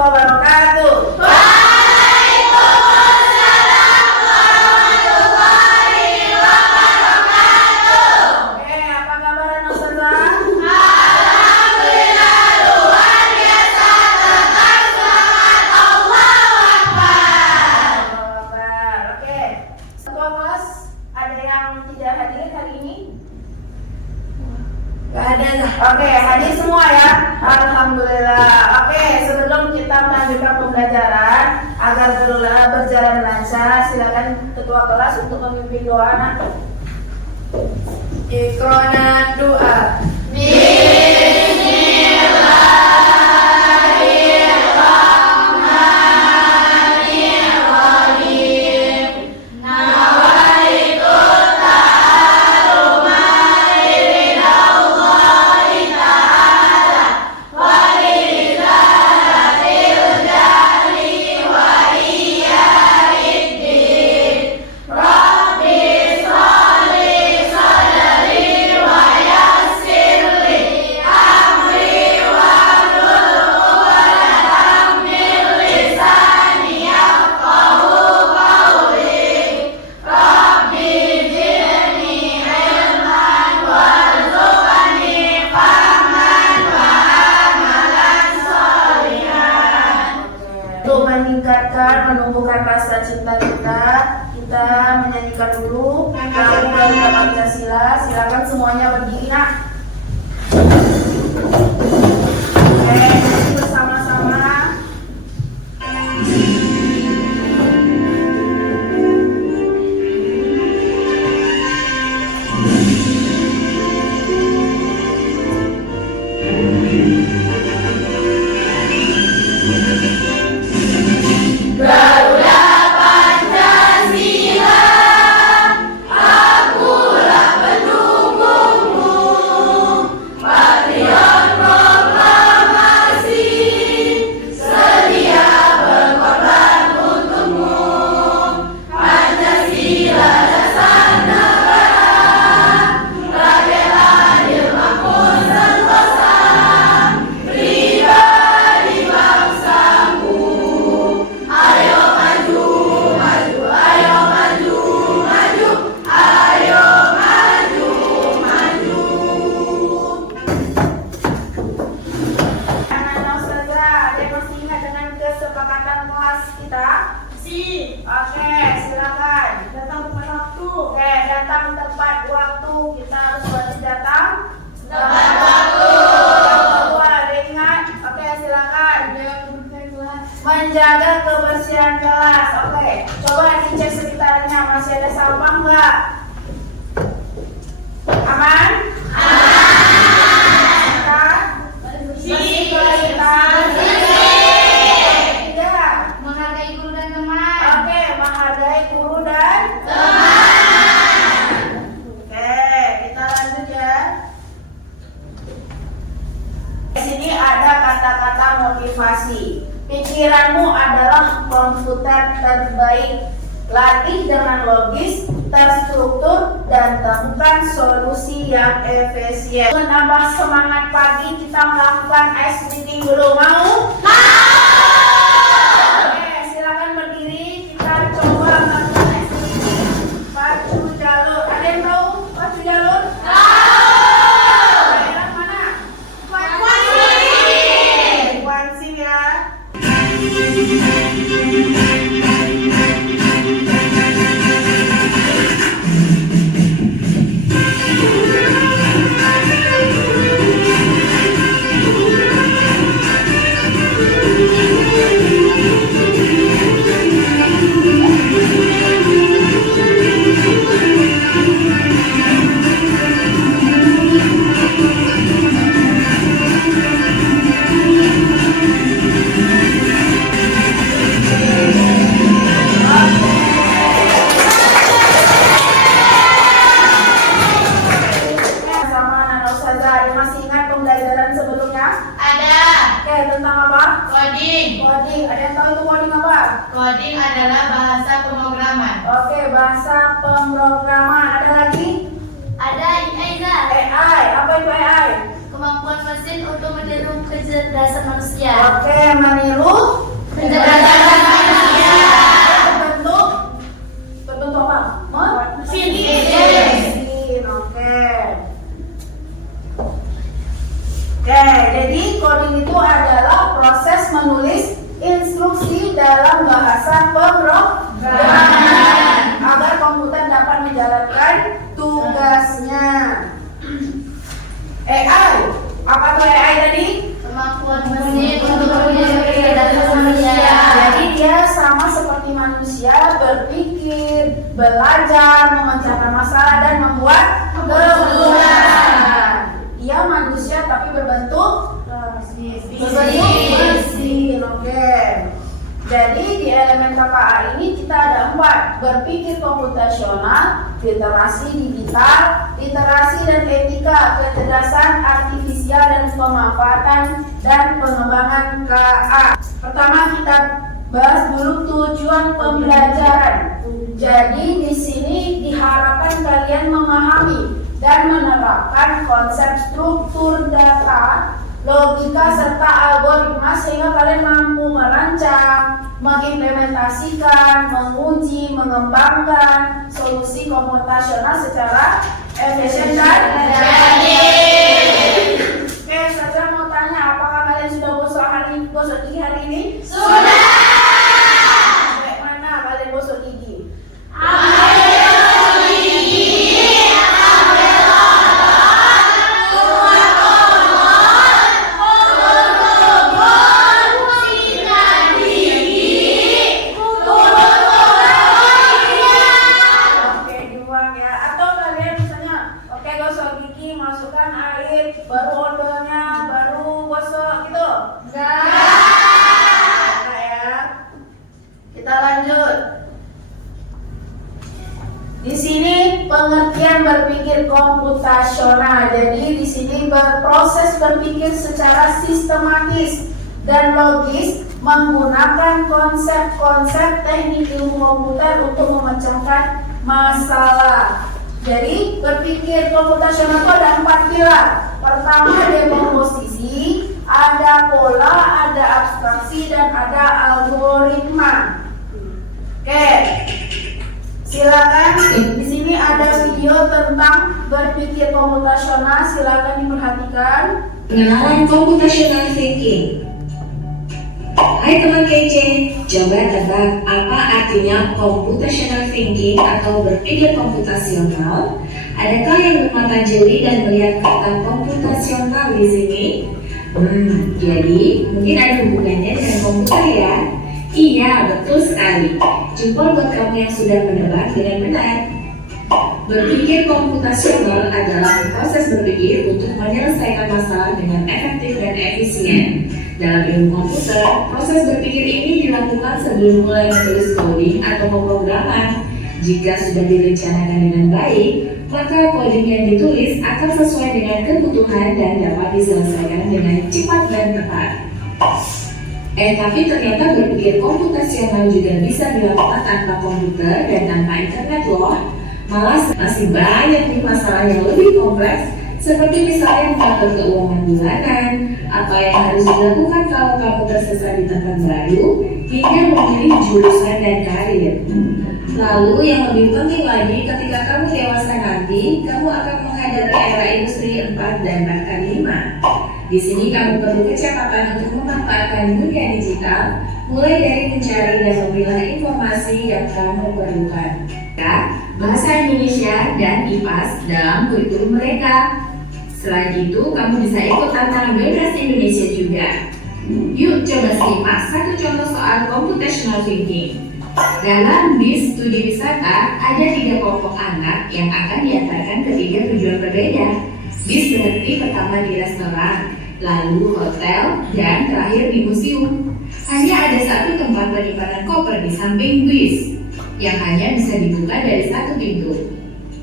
wabarakatuh. Waalaikumsalam warahmatullahi wabarakatuh. Oke, apa kabar Ustazah? Alhamdulillah luar biasa, tetap semangat, Allahu Akbar. Oke, ketua kelas ada yang tidak hadir hari ini? Gak ada. Oke, hadir semua ya. Alhamdulillah. Oke, sebelum kita melanjutkan pembelajaran agar berjalan lancar, silakan ketua kelas untuk memimpin doa. Iqrona doa. Untuk menumbuhkan rasa cinta kita menyanyikan dulu lagu Pancasila. Silakan semuanya berdiri nak. Oke, nyanyi bersama-sama. Garuda Pancasila, akulah pendukungmu, patriot proklamasi, sedia berkorban untukmu. Pancasila dasar negara, rakyat adil makmur sentosa, pribadi bangsaku. Ayo maju, maju, ayo maju, maju, ayo maju, maju. Anak-anak Ustazah, ada yang masih ingat dengan kesepakatan kelas kita? Si, Oke, silakan. datang tepat waktu. Oke, datang tepat waktu. Kita harus wajib datang Tepat waktu. Yang kedua, ada yang ingat? Oke, silakan. Menjaga kebersihan kelas. Oke, coba dicek sekitarnya masih ada sampah nggak? Aman? Aman. Bersih kualitas. Tiga. Menghargai guru dan teman. Oke, menghargai guru dan Teman. Oke, kita lanjut ya. Di sini ada kata-kata motivasi. Pikiranmu adalah komputer terbaik. Latih dengan logis, terstruktur, dan temukan solusi yang efisien. Menambah semangat pagi, kita melakukan ice breathing dulu. Mau? Oke, silakan berdiri. Kita coba melakukan ice breathing. Pacu jalur. Ada yang tahu pacu jalur? Daerah mana? Wansing ya. Sama anak Ustazah, ada masih ingat pembelajaran sebelumnya? Ada Oke, tentang apa? coding. Coding. Ada yang tahu itu coding apa? Coding adalah bahasa pemrograman. Oke, bahasa pemrograman. Ada lagi? Ada Aiza, AI. Apa itu AI? kemampuan mesin untuk meniru kecerdasan manusia. Oke, meniru Oke, jadi coding itu adalah proses menulis instruksi dalam bahasa pemrograman agar komputer dapat menjalankan tugasnya. AI, apa tuh AI tadi? Kemampuan mesin untuk berpikir dan manusia. Jadi dia sama seperti manusia, berpikir, belajar, memecahkan masalah dan membuat keputusan. Dia manusia tapi berbentuk mesin. Oke. Jadi di elemen KKA ini kita ada 4: berpikir komputasional, literasi digital, literasi dan etika, kecerdasan artifisial dan pemanfaatan dan pengembangan KA. Pertama kita bahas dulu tujuan pembelajaran. Jadi di sini diharapkan kalian memahami dan menerapkan konsep struktur data, logika serta algoritma sehingga kalian mampu merancang, mengimplementasikan, menguji, mengembangkan solusi komputasional secara efisien dan efektif. Oke, saya mau tanya, apakah kalian sudah gosok gigi hari ini? Sudah. Sampai mana kalian gosok gigi? Masukkan air, baru odolnya, baru gosok gitu. Enggak ya. Kita lanjut. Di sini pengertian berpikir komputasional. Jadi di sini berproses berpikir secara sistematis dan logis menggunakan konsep-konsep teknik ilmu komputer untuk memecahkan masalah. Jadi berpikir komputasional itu ada 4 pilar. Pertama dekomposisi, ada pola, ada abstraksi, dan ada algoritma. Oke, silakan. Di sini ada video tentang berpikir komputasional. Silakan diperhatikan. Pengenalan computational thinking. Hai teman kece, coba tebak apa artinya computational thinking atau berpikir komputasional? Adakah yang bermata jeli dan melihat kata komputasional di sini? Jadi mungkin ada hubungannya dengan komputer ya? Iya, betul sekali. Jempol buat kamu yang sudah menebak dengan benar. Berpikir komputasional adalah proses berpikir untuk menyelesaikan masalah dengan efektif dan efisien. Dalam ilmu komputer, proses berpikir ini dilakukan sebelum mulai menulis coding atau pemrograman. Jika sudah direncanakan dengan baik, maka coding yang ditulis akan sesuai dengan kebutuhan dan dapat diselesaikan dengan cepat dan tepat. Tapi ternyata berpikir komputasional juga bisa dilakukan tanpa komputer dan tanpa internet loh. Malah masih banyak nih masalah yang lebih kompleks, seperti misalnya mengatur keuangan bulanan, apa yang harus dilakukan kalau kamu tersesat di tempat baru, hingga memilih jurusan dan karir. Lalu yang lebih penting lagi, ketika kamu dewasa nanti, kamu akan menghadapi era industri 4 dan bahkan 5. Di sini kamu perlu kecepatan untuk memanfaatkan dunia digital, mulai dari mencari dan memilah informasi yang kamu perlukan. Bahasa Indonesia dan IPAS dalam kurikulum mereka. Selain itu, kamu bisa ikut tantangan bebas Indonesia juga. Yuk coba simak satu contoh soal computational thinking. Dalam BIS studi wisata, ada 3 kelompok anak yang akan diantarkan ke 3 tujuan berbeda. BIS berhenti pertama di restoran, lalu hotel, dan terakhir di museum. Hanya ada satu tempat penyimpanan koper di samping BIS yang hanya bisa dibuka dari satu pintu.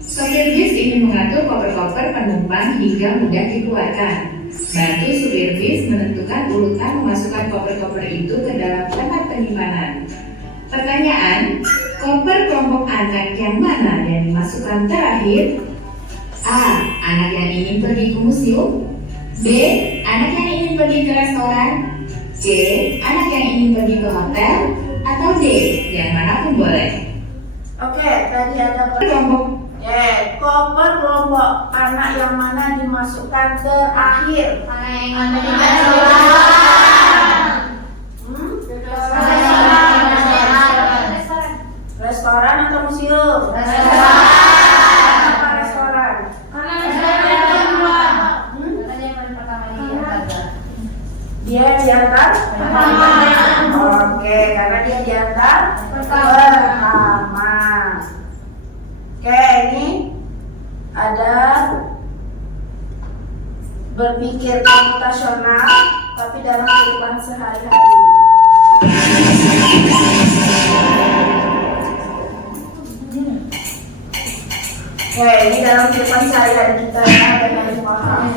Sopir bis ingin mengatur koper-koper penumpang hingga mudah dikeluarkan. Bantu supir bis menentukan urutan memasukkan koper-koper itu ke dalam tempat penyimpanan. Pertanyaan, koper kelompok anak yang mana yang dimasukkan terakhir? A. Anak yang ingin pergi ke museum. B. Anak yang ingin pergi ke restoran. C. Anak yang ingin pergi ke hotel. Atau D. Yang manapun boleh. Oke, tadi ada Kelompok Koper kelompok anak yang mana dimasukkan terakhir? Restoran atau museum? Kenapa restoran? Dia diantar? Oke, karena dia diantar pertama. Oke, ini ada berpikir komputasional tapi dalam kehidupan sehari-hari. Oke, ini dalam kehidupan sehari-hari kita ya, dengan paham.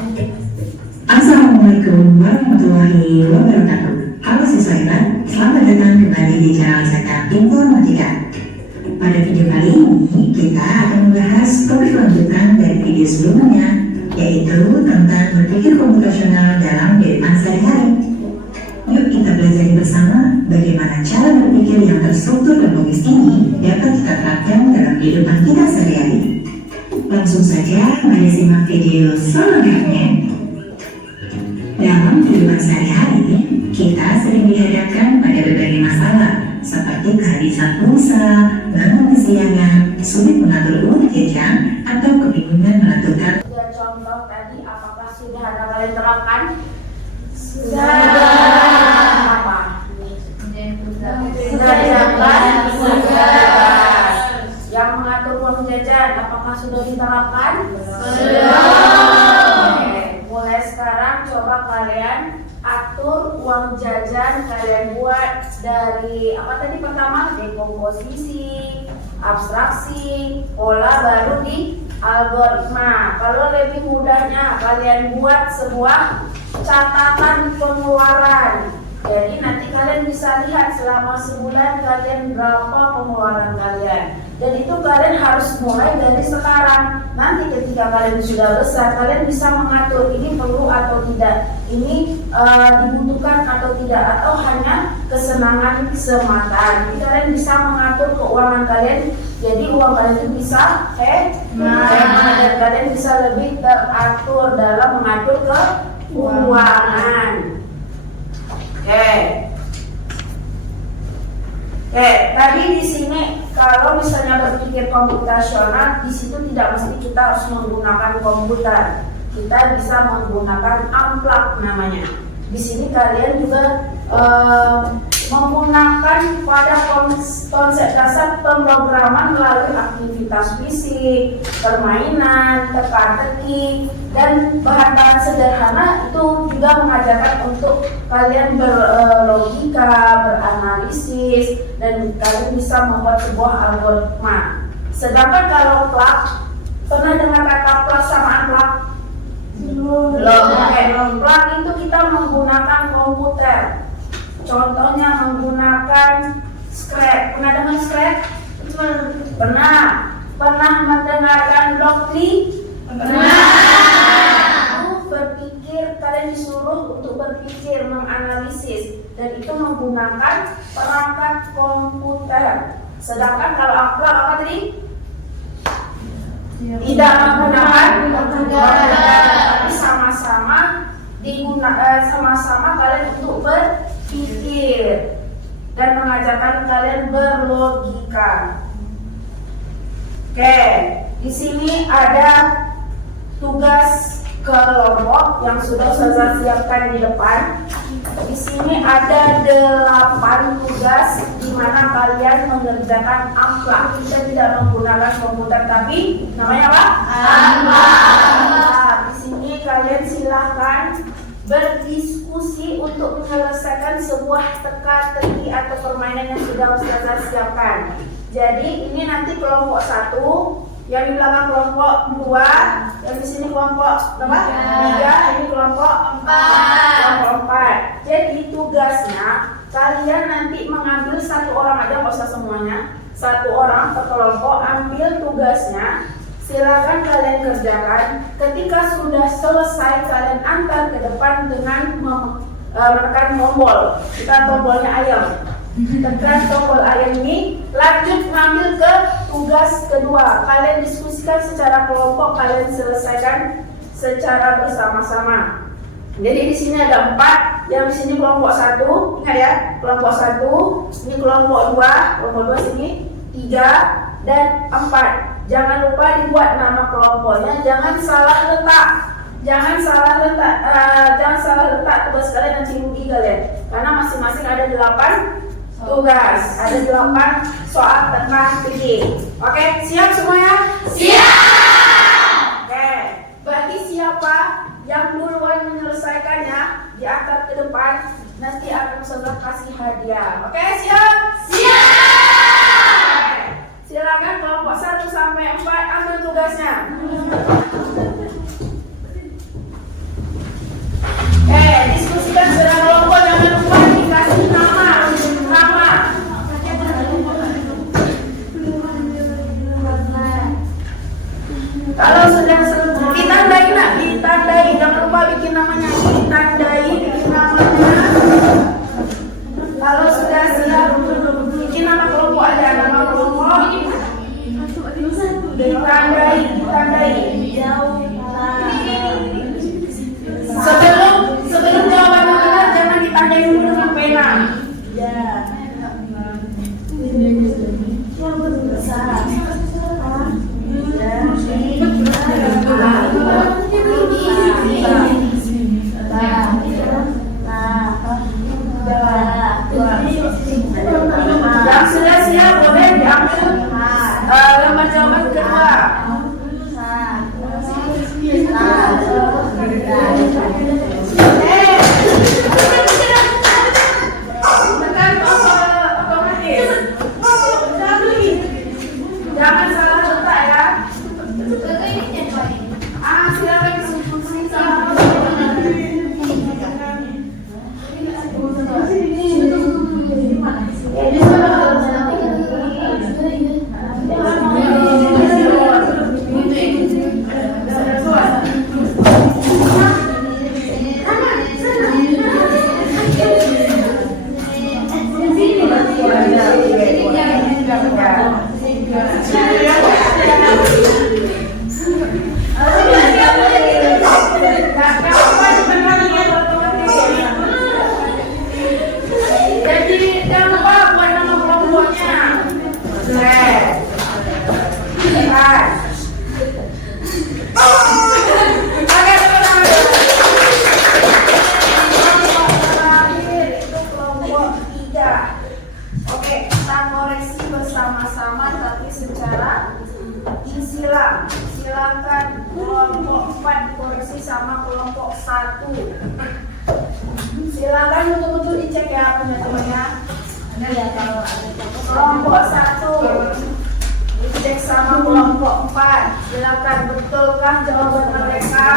Assalamualaikum warahmatullahi wabarakatuh. Halo siswa hebat, selamat datang kembali di channel Cetak Informatika. Pada video kali ini kita akan membahas topik lanjutan dari video sebelumnya, yaitu tentang berpikir komputasional dalam kehidupan sehari-hari. Yuk kita belajar bersama bagaimana cara berpikir yang terstruktur dan logis ini dapat kita terapkan dalam kehidupan kita sehari-hari. Langsung saja mari simak video selengkapnya. Dalam kehidupan sehari-hari, kita sering dihadapkan pada berbagai masalah seperti kehabisan pulsa, bangun kesiangan, sulit mengatur uang jajan, atau kebingungan menentukan. Sudah contoh tadi, apakah sudah ada kalian terapkan? Sudah. Apa? Sudah diterapkan? Sudah. Yang mengatur uang jajan, apakah sudah diterapkan? Sudah. Mulai sekarang coba kalian atur uang jajan kalian buat dari apa tadi pertama? Dekomposisi, abstraksi, pola baru di algoritma. Kalau lebih mudahnya kalian buat sebuah catatan pengeluaran. Jadi nanti kalian bisa lihat selama sebulan kalian berapa pengeluaran kalian. Dan itu kalian harus mulai dari sekarang. Nanti ketika kalian sudah besar, kalian bisa mengatur ini perlu atau tidak, ini dibutuhkan atau tidak, atau hanya kesenangan semata. Jadi kalian bisa mengatur keuangan kalian. Jadi uang kalian itu bisa dan kalian bisa lebih teratur dalam mengatur keuangan. Tadi di sini kalau misalnya berpikir komputasional, di situ tidak mesti kita harus menggunakan komputer. Kita bisa menggunakan amplak namanya. Di sini kalian juga menggunakan pada konsep dasar pemrograman melalui aktivitas fisik, permainan, teka-teki, dan bahan-bahan sederhana itu juga mengajarkan untuk kalian berlogika, beranalisis, dan kalian bisa membuat sebuah algoritma. Sedangkan kalau plak, pernah dengar kata plak sama unplak? Belum. Plak itu kita menggunakan komputer. Contohnya menggunakan Scratch. Pernah dengar Scratch? Pernah. Pernah mendengarkan Blockly? Pernah. Berpikir, kalian disuruh untuk berpikir, menganalisis, dan itu menggunakan perangkat komputer. Sedangkan kalau amplak apa tadi? Tidak menggunakan komputer, tapi sama-sama kalian untuk berpikir dan mengajarkan kalian berlogika. Di sini ada tugas kelompok yang sudah saya siapkan di depan. Di sini ada 8 tugas di mana kalian mengerjakan amplak. Kita tidak menggunakan komputer, tapi namanya apa? Amplak. Di sini kalian silakan berdiskusi untuk menyelesaikan sebuah teka-teki atau permainan yang sudah saya siapkan. Jadi ini nanti kelompok 1, yang di belakang kelompok 2, yang di sini kelompok 3, ini kelompok 4. Jadi tugasnya kalian nanti mengambil 1 orang aja, nggak usah semuanya. 1 orang per kelompok ambil tugasnya. Silakan kalian kerjakan. Ketika sudah selesai, kalian antar ke depan dengan menekan tombol. Kita tombolnya ayam. Tekan tombol ayam ini, lanjut ngambil ke tugas kedua, kalian diskusikan secara kelompok, kalian selesaikan secara bersama-sama. Jadi di sini ada 4, yang di sini kelompok 1, ingat ya, kelompok 1, ini kelompok 2 sini 3 dan 4. Jangan lupa dibuat nama kelompoknya, jangan salah letak. Jangan salah letak tugas kalian, nanti rugi kalian. Karena masing-masing ada 8 tugas, ada 8 soal tentang fikih. Oke, siap semuanya? Siap. Oke, berarti siapa yang duluan menyelesaikannya diangkat ke depan, nanti akan Ustazah kasih hadiah. Oke, siap? Siap. Silakan kelompok 1 sampai 4 ambil tugasnya. Diskusikan secara kelompok, jangan lupa dikasih nama. Kalau sudah ditandai nak, ditandai, jangan lupa bikin namanya, ditandai, bikin namanya. Kalau sudah siap, bikin nama kelompok aja, nama kelompok. Ditandai. Sebelum jawabannya benar, jangan ditandai dulu dengan pena. Yang sudah siap boleh diambil lembar jawaban kedua. Jangan salah letak ya. Silakan disusun sama. Silakan kelompok 4 dikoreksi sama kelompok 1. Silakan betul-betul dicek ya teman-temannya. Kelompok 1 dicek sama kelompok 4. Silakan, betulkah jawaban mereka?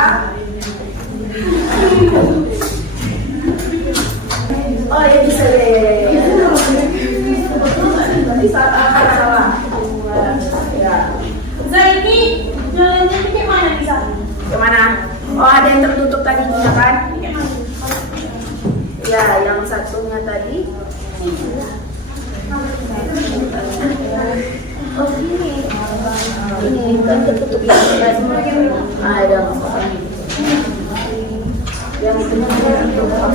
Oh ya bisa deh. Tadi salah. Ya. Zaini, jalannya ke mana bisa? Kemana? Oh ada yang tertutup tadi ya kan? Ya, yang satunya tadi. Oh ini kan tertutup ya tadi. Ada yang itu tertutup.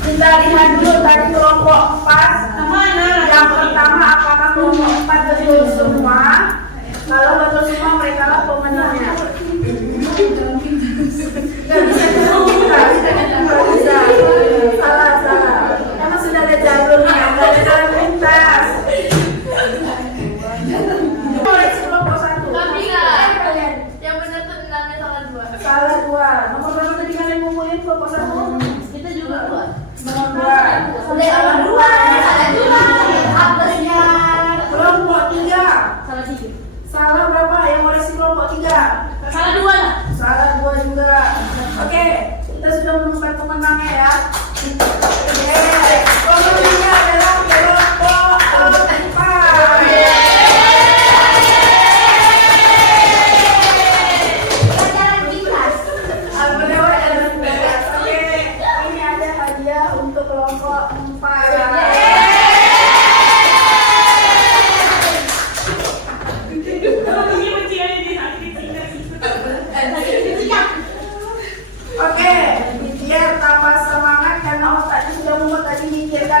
Kita lihat dulu tadi kelompok 4 mana? Yang pertama apakah kelompok 4 betul semua? Kalau betul semua mereka lah pemenangnya. Gak bisa bisa. Salah. Karena sudah ada jalurnya, nggak ada jalan pintas. Kelompok 1. Tapi kalian yang benar tuh nilainya salah 2. Salah 2. Nomor berapa tadi kalian ngumpulin kelompok 1? Kita juga 2. Nomor 2. Salah 2. Atasnya kelompok 3. Salah 3. Salah berapa? Yang koreksi kelompok 3. Salah 2 lah. Salah 2 juga. Oke, kita sudah menemukan pemenangnya ya. Pemenangnya adalah kelompok 4. Oke, ini ada hadiah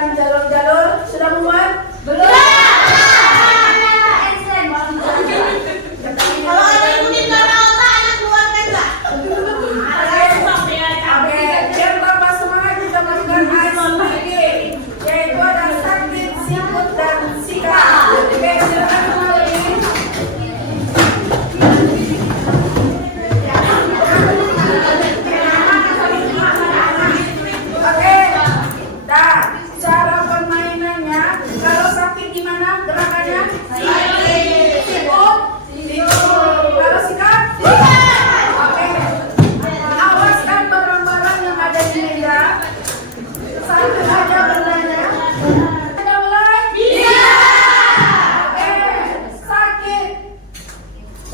membuatkan jalur-jalur? Sudah membuat? Belum. Kalau ada ikutin cara otak, anak keluarkan nggak? Oke, biar Bapak semangat kita melakukan ASPG, yaitu ada sakit, sikut, dan sikap. Oke, silakan kembali. Oke, nah cara permainannya, kalau sakit gimana gerakannya? Sikut, kalau sikap? Oke, awaskan barang-barang yang ada di meja. Satu saja bendanya. Kita mulai? Bisa. Oke,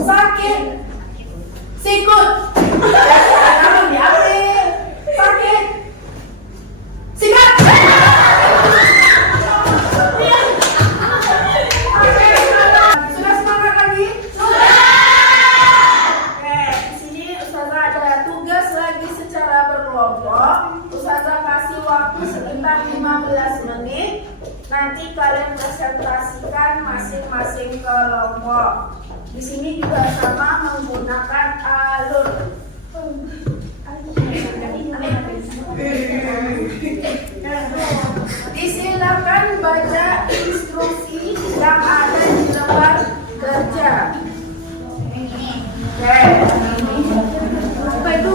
sakit, sikut. Jangan diambil. Sakit, sikap. Oke, sudah semangat lagi? Oke, di sini Ustazah ada tugas lagi secara berkelompok. Ustazah kasih waktu sekitar 15 menit. Nanti kalian presentasikan masing-masing kelompok. Di sini juga sama menggunakan alur. Disilakan baca instruksi yang ada di lembar kerja. Oke. Apa itu?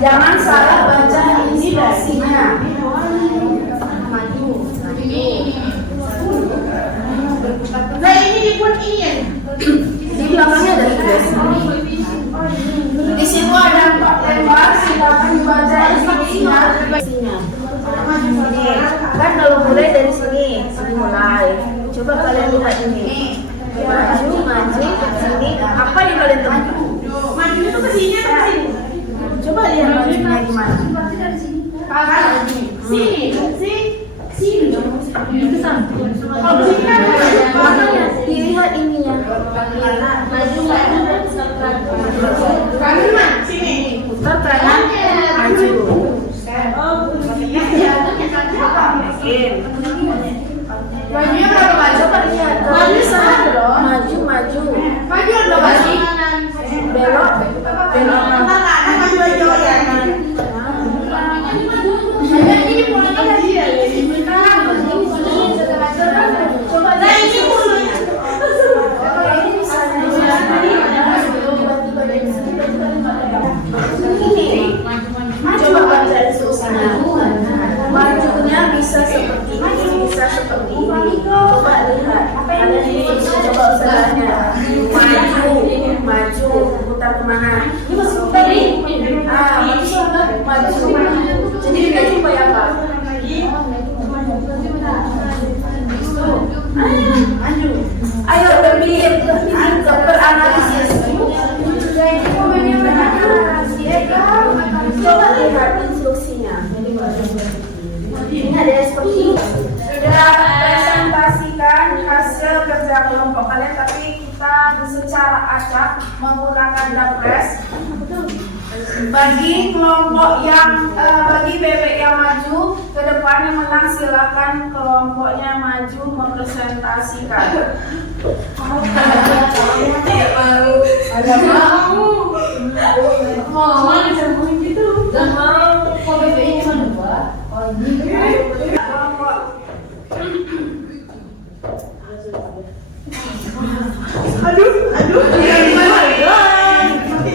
Jangan salah baca instruksinya. Nah ini dibuat ini ya. Di belakangnya ada tugas. Di situ ada 4 lembar, silakan dibaca instruksinya. Kan kalau mulai dari sini mulai. Coba kalian lihat ini. Maju, sini. Apa yang kalian temui? Maju itu ke sini atau ke sini? Coba lihat majunya gimana. Sini. Ke sana. Kalau sini kan Makanya dilihat ininya. maju. Kanan, sini. Putar kanan, maju. Majunya berapa maju? Coba lihat. Maju sana dong. Maju. Maju dong lagi. Belok. Maju aja ya. Ini mulanya dari dia. Coba nah ini mulanya. Ini bisa tiba-tiba dari sini. Ini. Coba baca instruksinya. Majunya bisa seperti ini, bisa seperti ini. Coba lihat. Kalian ini coba usahanya. Maju, putar kemana? Ini masih putar nih. Maju. Jadi kita coba ya Pak. Ayo berpikir, beranalisis. Coba lihat instruksinya. Ini ada seperti ini. Sudah presentasikan hasil kerja kelompok kalian, tapi kita secara acak menggunakan dapres. Bagi kelompok yang bagi bebek yang maju ke depan yang menang, silakan kelompoknya maju mempresentasikan. Ada mau gitu. Dan mau kok bebeknya mana buat? Kelompok.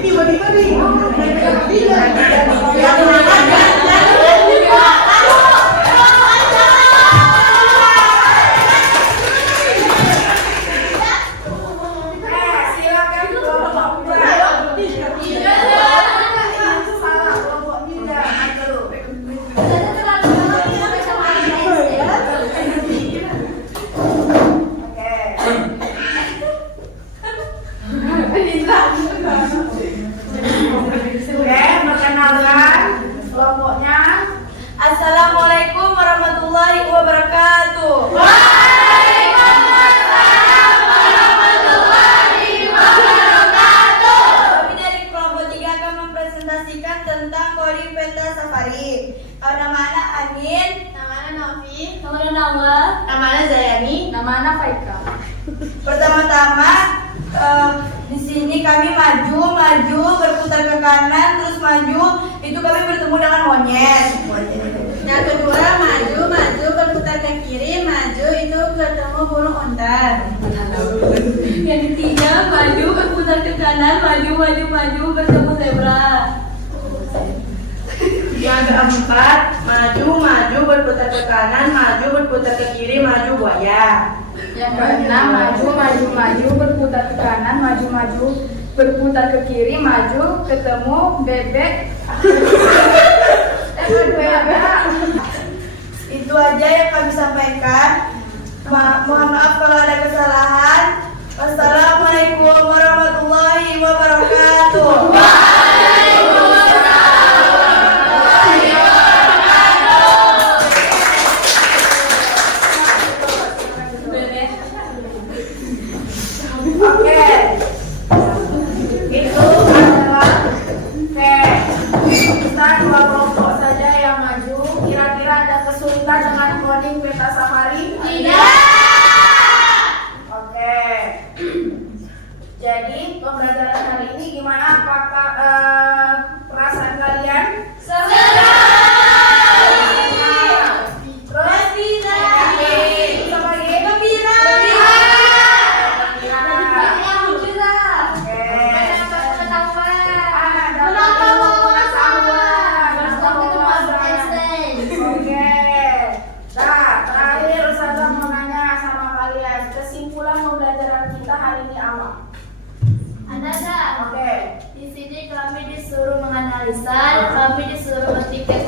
Tiba-tiba nih. Silakan kelompok salah kelompok tidak maju. Perkenalkan kelompoknya. Assalamualaikum warahmatullahi wabarakatuh. Waalaikumsalam tentang coding peta Safari. Nama anak Anin, nama anak Novi, Nama Nawa. nama anak Zayani. Nama anak Faika. Pertama-tama di sini kami maju berputar ke kanan terus maju itu kami bertemu dengan monyet. Yang kedua maju berputar ke kiri maju itu bertemu burung unta. Yang ketiga, maju berputar ke kanan, maju bertemu zebra. Yang keempat maju berputar ke kanan maju berputar ke kiri maju buaya. Yang keenam, maju berputar ke kanan, maju berputar ke kiri, maju ketemu bebek. Itu aja yang kami sampaikan. Mohon maaf kalau ada kesalahan. Wassalamualaikum warahmatullahi wabarakatuh. Oke, itu adalah kita dua kelompok saja yang maju. Kira-kira ada kesulitan dengan coding peta Safari? Tidak. Oke. Jadi pembelajaran hari ini gimana? Apakah perasaan kalian? Terus? Sama lagi? Gembira. Di sini kami disuruh menganalisa, kami disuruh berpikir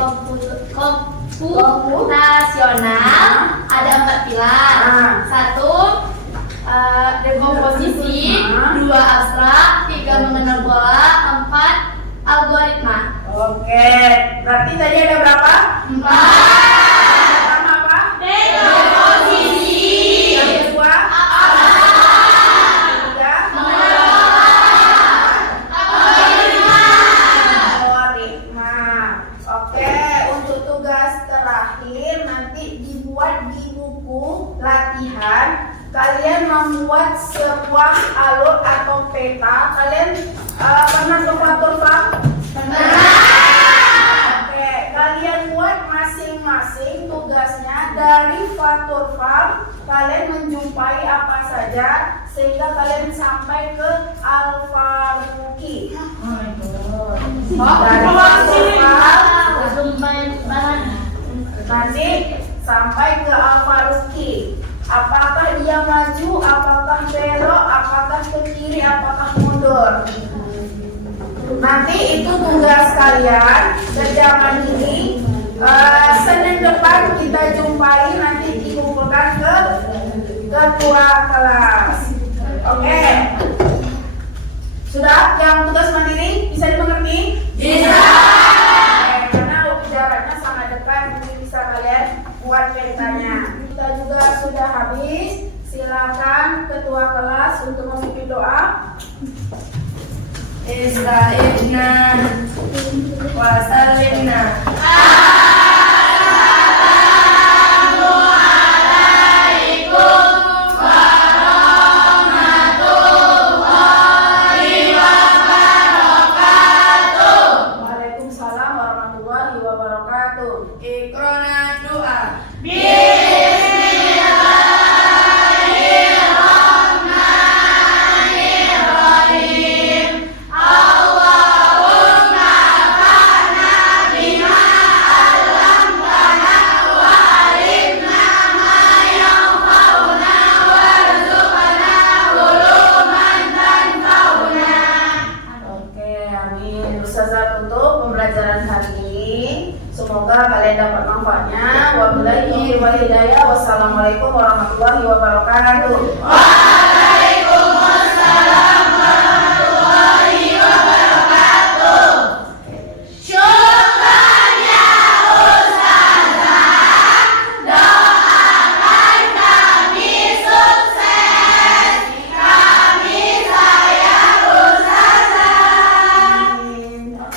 komputasional. Ada 4 pilar. 1 dekomposisi, 2 abstrak, 3 mengenal pola, 4 algoritma. Oke, berarti tadi ada berapa? 4 Pertama apa? dekomposisi, Yang kedua? Tiga? Algoritma. Oke, untuk tugas terakhir nanti dibuat di buku latihan. Kalian membuat sebuah alur atau peta. Kalian pernah ke Fatur Farm? Oke, kalian buat masing-masing tugasnya dari Fatur Farm. Kalian menjumpai apa saja sehingga kalian sampai ke Al-Faruqi. Dari Fatur Farm nanti sampai ke Al-Faruqi. Apakah dia maju, apakah belok, apakah ke kiri, apakah mundur. Nanti itu tugas kalian. Sejauh ini Senin depan kita jumpai, nanti dikumpulkan ke ketua kelas. Oke. Sudah? Yang tugas mandiri bisa dimengerti? Bisa. Oke, karena jaraknya sangat dekat, mungkin bisa kalian buat ceritanya. Kita juga sudah habis. Silakan ketua kelas untuk memimpin doa. Ista'idna wa salimna. Waalaikumsalam warahmatullahi wabarakatuh. Ikrona doa. Oke, amin. Ustazah tutup pembelajaran hari ini. Semoga kalian dapat manfaatnya. Wabillahi taufiq wal hidayah. Wassalamualaikum warahmatullahi wabarakatuh.